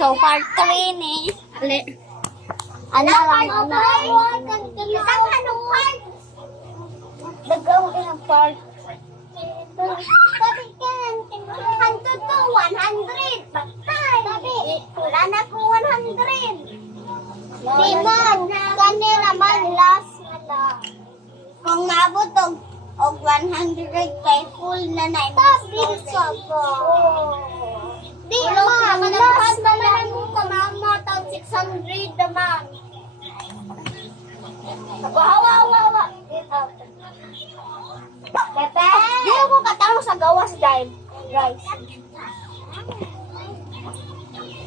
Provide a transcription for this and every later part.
So, part 3 ni. Ali. Ano lang, Isang anong part? Dagaw ilang part. Sabi kan, hanto to, 100. Patay. Sabi, wala na po 100. Di man, kanila man last na lang. Kung maabot og 100 kay full na na. Sabi sa ba? Di man, last na lang mo ka mama, tag 600 naman. Hawa. Pepe! Di ako katanong sa gawas, guys.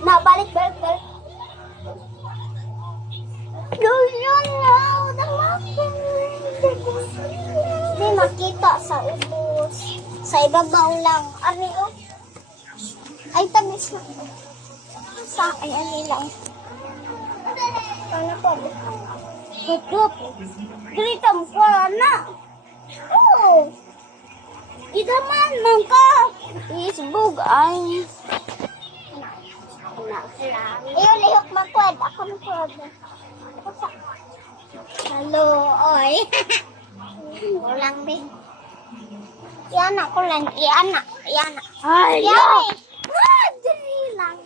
Nabalik. Yun na, di makita sa ubos. Sa ibabaw lang. Ari, oh. Ay, tamis na. Ay, ani lang. Ano po? Tutup. Dito mo ko na. Oo. Idaman man ka. Isbog ay. Iyo, lihok makwad. Ako makwad. Hello, oy. Walang be. Yan ako lang. Yan. Ay, Yan. Dali lang.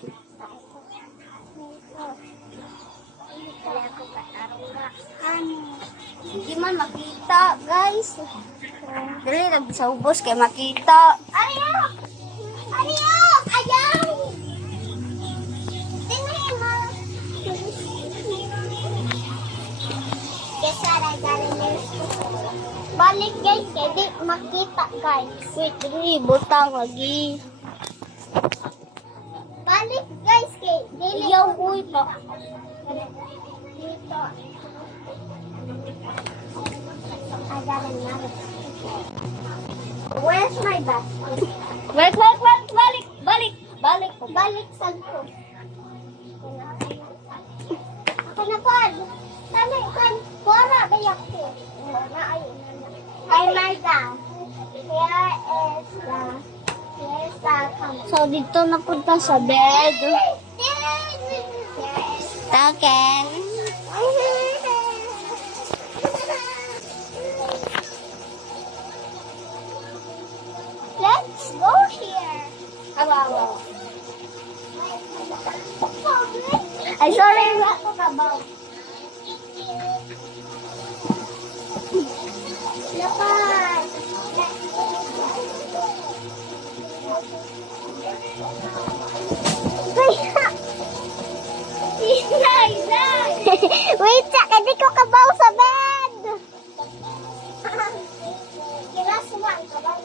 Hindi man makita, guys. Dali lang sa ubos kay makita. Ayaw! Tingnan mo. Balik guys, hindi makita guys. Wait, dali butang lagi. Balik guys, kay dili Iyaw uy pa. dito. Where's my basket? Wait, balik. Balik sa ko. Ako na po. Tama kan, para bayak ko. Na ayun na. Ay, Marga. Here's the camera. So, dito na punta sa bed. Taken. Let's go here. Awawa. Ay, sorry. What about? Dapat. Wait, hindi ko kabaw sa bed. Kilas man, kabaw.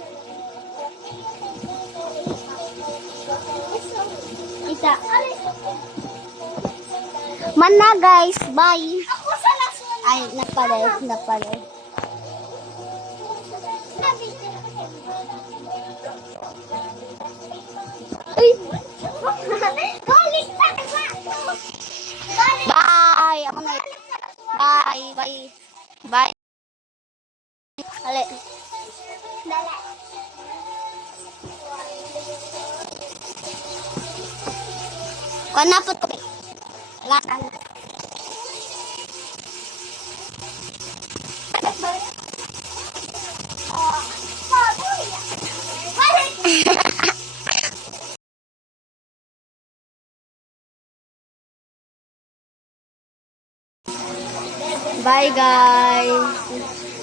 Isa. Man na guys, bye. Ako sa last one. Ay, napalay. Uy! Galit na! Bye. Ako na. Bye. Ale. Dala. Kung napot ko. Lakan. Bye guys.